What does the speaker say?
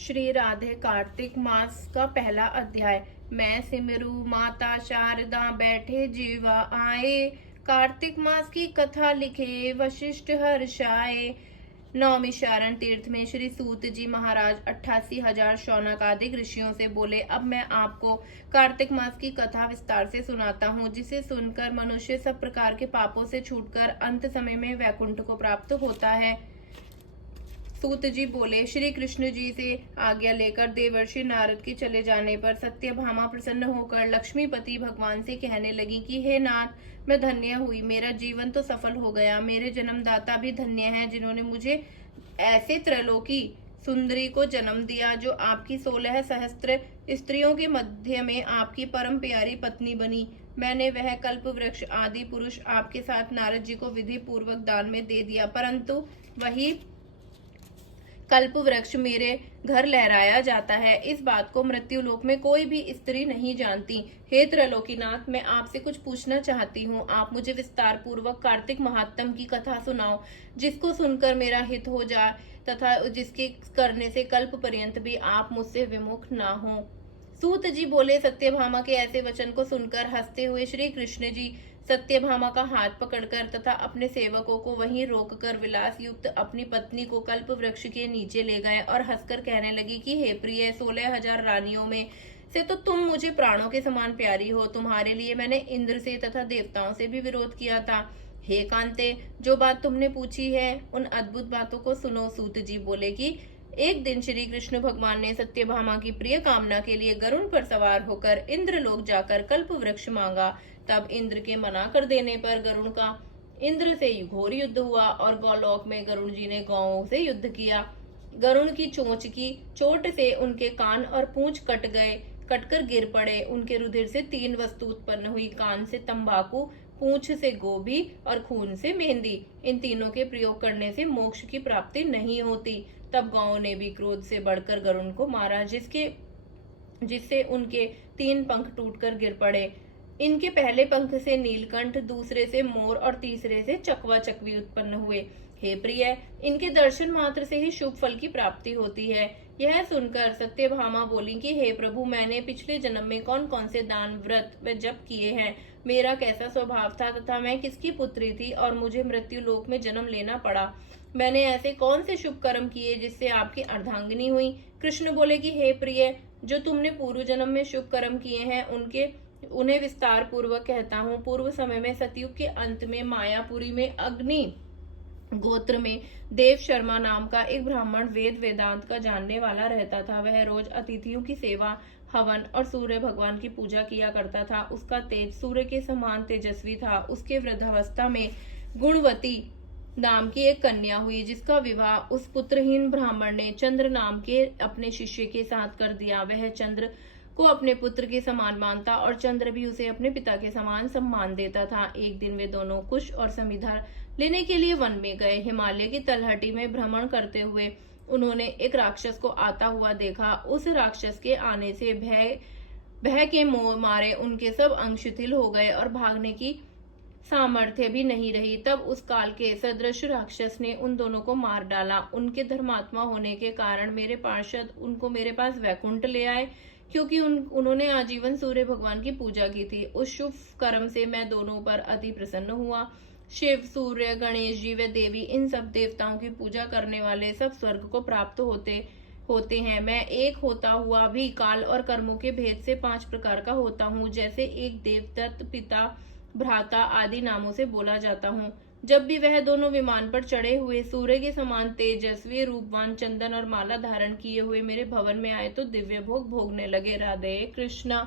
श्री राधे कार्तिक मास का पहला अध्याय। मैं सिमरू माता शारदा बैठे जीवा आए, कार्तिक मास की कथा लिखे वशिष्ठ हर्षाए। नौमी शारण तीर्थ में श्री सूत जी महाराज 88,000 शौनकादिक ऋषियों से बोले, अब मैं आपको कार्तिक मास की कथा विस्तार से सुनाता हूँ, जिसे सुनकर मनुष्य सब प्रकार के पापों से छूटकर अंत समय में वैकुंठ को प्राप्त होता है। सूत जी बोले, श्री कृष्ण जी से आज्ञा लेकर देवर्षि नारद के चले जाने पर सत्यभामा प्रसन्न होकर लक्ष्मीपति भगवान से कहने लगी कि हे नाथ, मैं धन्य हुई, मेरा जीवन तो सफल हो गया। मेरे जन्मदाता भी धन्य हैं, जिन्होंने मुझे ऐसे त्रैलोकी सुंदरी को जन्म दिया, जो आपकी 16 सहस्त्र स्त्रियों के मध्य में आपकी परम प्यारी पत्नी बनी। मैंने वह कल्प वृक्ष आदि पुरुष आपके साथ नारद जी को विधि पूर्वक दान में दे दिया, परंतु वही कल्प वृक्ष मेरे घर लहराया जाता है। इस बात को मृत्युलोक में कोई भी स्त्री नहीं जानती। हे त्रैलोकीनाथ, मैं आपसे कुछ पूछना चाहती हूँ। आप मुझे विस्तार पूर्वक कार्तिक महात्म की कथा सुनाओ, जिसको सुनकर मेरा हित हो जाए तथा जिसके करने से कल्प पर्यंत भी आप मुझसे विमुख ना हो। सूत जी बोले, सत्यभामा के ऐसे वचन को सुनकर हंसते हुए श्री कृष्ण जी सत्यभामा का हाथ पकड़कर तथा अपने सेवकों को वहीं रोककर विलास युक्त अपनी पत्नी को कल्प वृक्ष के नीचे ले गए और हंसकर कहने लगी कि हे प्रिय, 16,000 रानियों में से तो तुम मुझे प्राणों के समान प्यारी हो। तुम्हारे लिए मैंने इंद्र से तथा देवताओं से भी विरोध किया था। हे कांते, जो बात तुमने पूछी है उन अद्भुत बातों को सुनो। सूत जी बोले कि एक दिन श्री कृष्ण भगवान ने सत्यभामा की प्रिय कामना के लिए गरुड़ पर सवार होकर इंद्रलोक जाकर कल्प वृक्ष मांगा। तब इंद्र के मना कर देने पर गरुड़ का इंद्र से घोर युद्ध हुआ और गौलोक में गरुड़ जी ने गौओं से युद्ध किया। गरुड़ की चोंच की चोट से उनके कान और पूंछ कटकर गिर पड़े। उनके रुधिर से 3 वस्तु उत्पन्न हुई, कान से तंबाकू, पूंछ से गोभी और खून से मेहंदी। इन तीनों के प्रयोग करने से मोक्ष की प्राप्ति नहीं होती। तब गौओं ने भी क्रोध से बढ़कर गरुड़ को मारा, जिससे उनके 3 पंख टूटकर गिर पड़े। इनके पहले पंख से नीलकंठ, दूसरे से मोर और तीसरे से चकवा चकवी उत्पन्न हुए। हे प्रिय, इनके दर्शन मात्र से ही शुभ फल की प्राप्ति होती है। यह सुनकर सत्यभामा बोली कि हे प्रभु, मैंने पिछले जन्म में कौन कौन से दान, व्रत व जप किए हैं, मेरा कैसा स्वभाव था तथा मैं किसकी पुत्री थी और मुझे मृत्यु लोक में जन्म लेना पड़ा। मैंने ऐसे कौन से शुभ कर्म किए जिससे आपकी अर्धांगिनी हुई। कृष्ण बोले कि हे प्रिय, जो तुमने पूर्व जन्म में शुभ कर्म किए हैं उन्हें विस्तार पूर्वक कहता हूँ। पूर्व समय में सतयुग के अंत में मायापुरी में अग्नि गोत्र में देव शर्मा नाम का एक ब्राह्मण वेद वेदांत का जानने वाला रहता था। वह रोज अतिथियों की सेवा, हवन और सूर्य भगवान की पूजा किया करता था। उसका तेज सूर्य के समान तेजस्वी था। उसके वृद्धावस्था में गुणवती नाम की एक कन्या हुई, जिसका विवाह उस पुत्रहीन ब्राह्मण ने चंद्र नाम के अपने शिष्य के साथ कर दिया। वह चंद्र को अपने पुत्र के समान मानता और चंद्र भी उसे अपने पिता के समान सम्मान देता था। एक दिन वे दोनों कुश और समिधा लेने के लिए वन में गए। हिमालय की तलहटी में भ्रमण करते हुए उन्होंने एक राक्षस को आता हुआ देखा। उस राक्षस के आने से भय के मारे उनके सब अंग शिथिल हो गए और भागने की सामर्थ्य भी नहीं रही। तब उस काल के सदृश राक्षस ने उन दोनों को मार डाला। उनके धर्मात्मा होने के कारण मेरे पार्षद उनको मेरे पास वैकुंठ ले आए, क्योंकि उन्होंने आजीवन सूर्य भगवान की पूजा की थी। उस शुभ कर्म से मैं दोनों पर अति प्रसन्न हुआ। शिव, सूर्य, गणेश जी व देवी, इन सब देवताओं की पूजा करने वाले सब स्वर्ग को प्राप्त होते हैं। मैं एक होता हुआ भी काल और कर्मों के भेद से 5 प्रकार का होता हूँ, जैसे एक देवदत्त, पिता, भ्राता आदि नामों से बोला जाता हूँ। जब भी वह दोनों विमान पर चढ़े हुए सूर्य के समान तेजस्वी, रूपवान, चंदन और माला धारण किए हुए मेरे भवन में आए तो दिव्य भोग भोगने लगे। राधे कृष्णा।